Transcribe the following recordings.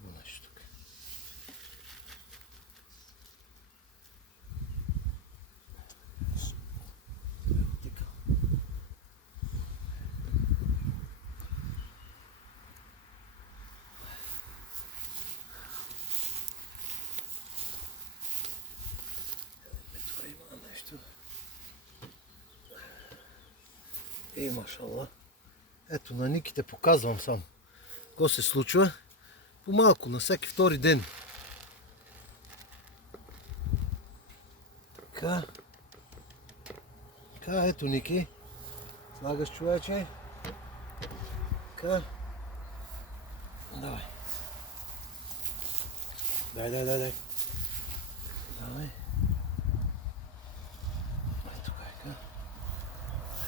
Слабо нещо тук. Тук има нещо. Машалла. Ето на никите показвам сам. Какво се случва? По-малко, на всеки втори ден. Така. Така, ето Ники. Слагаш, човече. Така. Давай. Дай. Давай. Ето така.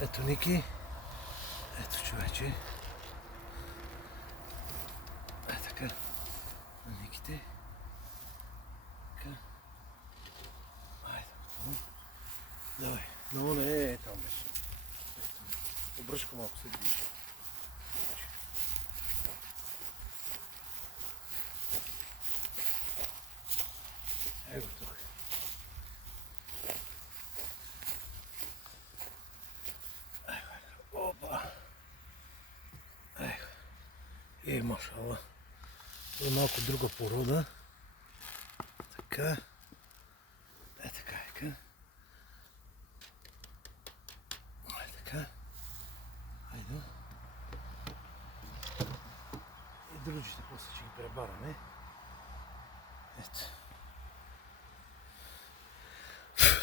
Ето Ники. Ето, човече. Така. На Никите. Така. Айде. Давай. Но не, там беше. Обръшка малко се движи. Его тук. Опа. Машала. Това е малко друга порода. Така. Така. Така. Айде. И другите после ще ги пребараме. Ето.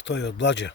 Той е от бладжа.